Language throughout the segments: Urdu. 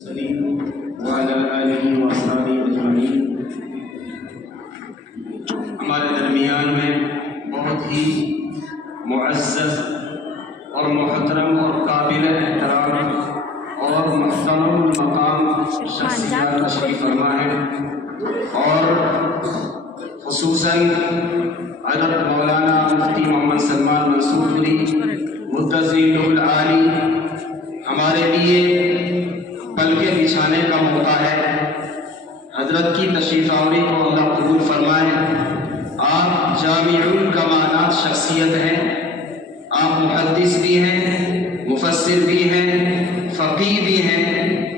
وعلى آلہ وصحبہ اجمعین۔ ہمارے درمیان میں بہت ہی معزز اور محترم اور قابل احترام اور محترم المقام شخصیات تشریف فرما ہے، اور خصوصاً حضرت مولانا مفتی محمد سلمان منصور پوری مدظر العالی ہمارے لیے پلکیں بچھانے کا موقع ہے۔ حضرت کی تشریف آوری کو اللہ قبول فرمائے۔ آپ جامع الکمالات شخصیت ہیں، آپ محدث بھی ہیں، مفسر بھی ہیں، فقیہ بھی ہیں،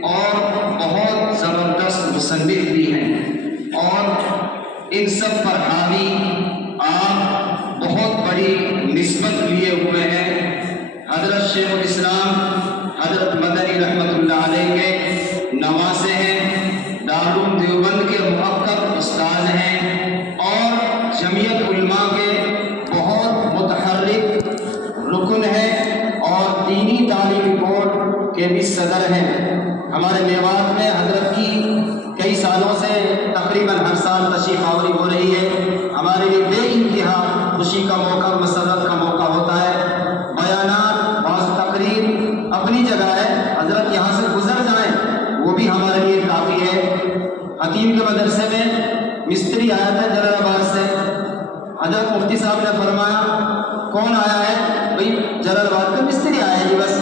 اور بہت زبردست مصنف بھی ہیں، اور ان سب پر حاوی آپ بہت بڑی نسبت لیے ہوئے ہیں۔ حضرت شیخ الاسلام حضرت مدنی رحمۃ اللہ علیہ کے نواسے ہیں، دارالعلوم دیوبند کے محقق استاد ہیں، اور جمعیت علماء کے بہت متحرک رکن ہیں، اور دینی تعلیمی بورڈ کے بھی صدر ہیں۔ ہمارے میوات میں حضرت کی کئی سالوں سے تقریباً ہر سال تشریف آوری ہو رہی ہے۔ ہمارے لیے بے انتہا خوشی کا موقع، مسرت کا موقع ہوتا ہے۔ بیانات، بعض تقریر اپنی جگہ ہے، حضرت یہاں سے گزر جائیں وہ بھی ہمارے لیے کافی ہے۔ حتیم کے مدرسے میں مستری آیا تھا جلال آباد سے، حضرت مفتی صاحب نے فرمایا کون آیا ہے؟ بھائی جلال آباد کا مستری آیا ہے جی بس۔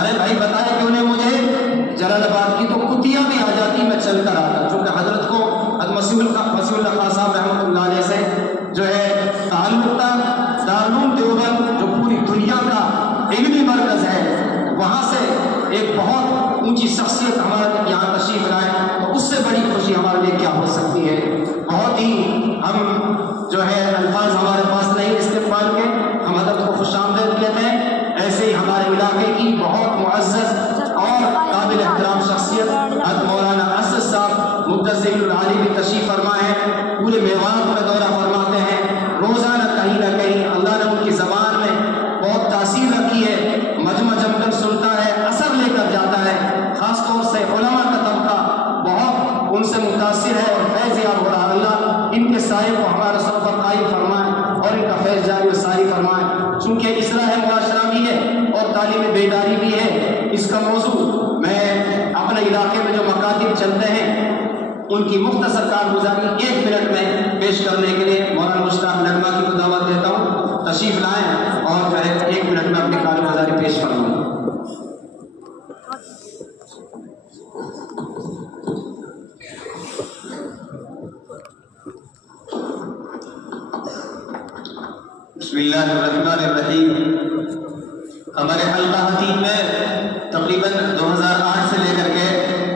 ارے بھائی بتائے کیوں نے مجھے؟ جلال آباد کی تو کتیاں بھی آ جاتی، میں چل کر آتا، چونکہ حضرت کو مسیح اللہ خان صاحب رحمۃ اللہ علیہ سے جو ہے تعلق تھا۔ دارالعلوم دیوبند جو پوری دنیا کا علمی مرکز ہے، وہاں سے ایک بہت اونچی شخصیت ہمارے یہاں تشریف لائے، تو اس سے بڑی خوشی ہمارے لیے کیا ہو سکتی ہے۔ بہت ہی ہم جو ہے الفاظ ہمارے پاس نہیں استقبال کے، ہم حضرت کو خوش آمدید کہتے ہیں۔ ایسے ہی ہمارے علاقے کی بہت معزز اور قابل احترام شخصیت حضرت مولانا اسد صاحب مدظر العالی بھی تشریف فرما ہے، پورے میوات میں دورہ فرماتے ہیں۔ روزانہ کہیں نہ کہیں اللہ نے ان کی زبان میں بہت تاثیر رکھی ہے، مجمع جم کر سنتا ہے، اثر لے کر جاتا ہے۔ خاص طور سے علماء کا طبقہ بہت ان سے متاثر ہے اور فیض یاب ہو رہا ہے۔ اللہ ان کے سائے کو ہمارے سر پر قائم فرمائے اور ان کا فیض جاری و ساری فرمائے۔ چونکہ اصلاح معاشرہ بھی ہے اور تعلیم بیداری بھی ہے، اس کا موضوع میں اپنے علاقے میں جو مکاتب چلتے ہیں ان کی مختصر کارگزاری 1 منٹ میں پیش کرنے کے لیے مولانا مشتاق نغمہ کی کو دعوت دیتا ہوں، تشریف لائیں اور جو ہے 1 منٹ میں اپنی کارگزاری پیش فرمائیں۔ بسم اللہ الرحمن الرحیم۔ ہمارے حلقہ حتیم میں تقریباً 2008 سے لے کر کے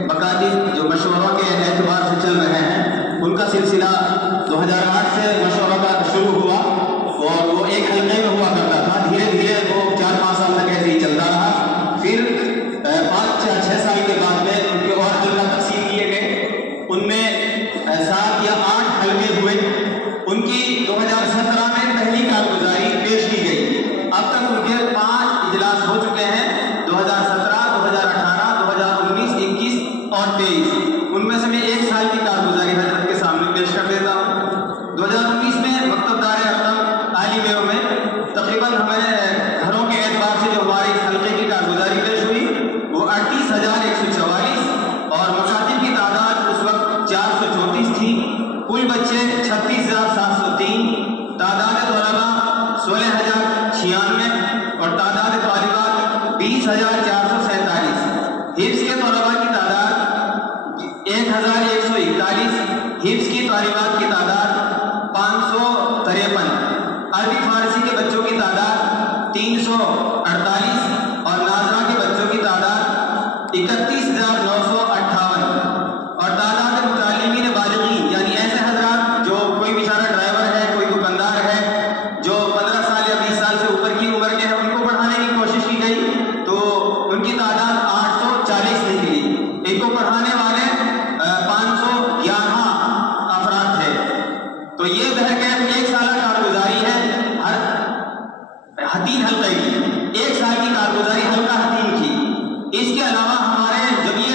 مکاتب جو مشورہ کے اعتبار سے چل رہے ہیں، ان کا سلسلہ 2008 سے مشورہ کا شروع ہوا، اور وہ ایک حلقے میں ہوا کرتا تھا۔ دھیرے دھیرے وہ 4-5 سال تک ایسے ہی چلتا رہا۔ پھر 5-6 سال کے بعد میں ان کے اور حلقہ تقسیم کیے گئے، ان میں 7 یا 8 حلقے ہوئے۔ ان کی 2017 میں پہلی کارگزاری پیش کی گئی۔ اب تک ان کے 5 اجلاس ہو چکے ہیں، 2017، 2018، 2019، 21 اور 23۔ ان میں سے میں 1 سال کی کارگزاری حضرت کے سامنے پیش کر دیتا ہوں۔ 2019 میں مکتب دار ارقم عالی میو میں تقریباً ہمارے گھروں کے اعتبار سے جو ہماری اس حلقے کی کارگزاری پیش ہوئی وہ 38,144، اور مکاتب کی تعداد اس وقت 434 تھی۔ کل بچے 36,703، تعداد طلباء 16,096، اور تعداد طالبات 20,447۔ حفظ کے طلباء کی تعداد 1,141، حفظ کی طالبات کی تعداد 553، عربی فارسی کے بچوں کی تعداد 348، اور ناظرہ کے بچوں کی تعداد 31,958، اور تعداد متعلمین بالغین یعنی ایسے حضرات جو کوئی بیچارہ ڈرائیور ہے، کوئی دکاندار ہے، جو 15 سال یا 20 سال سے اوپر کی عمر کے ہیں، ان کو پڑھانے کی کوشش کی گئی تو ان کی تعداد 840 نکلی۔ ان کو پڑھانے والے 511 افراد تھے۔ تو یہ بہرکیف 1 سالہ کارگزاری ہے ہر حتیم حلقے کی، 1 سال کی کارگزاری حلقہ حتیم کی۔ اس کے علاوہ ہمارے جب یہ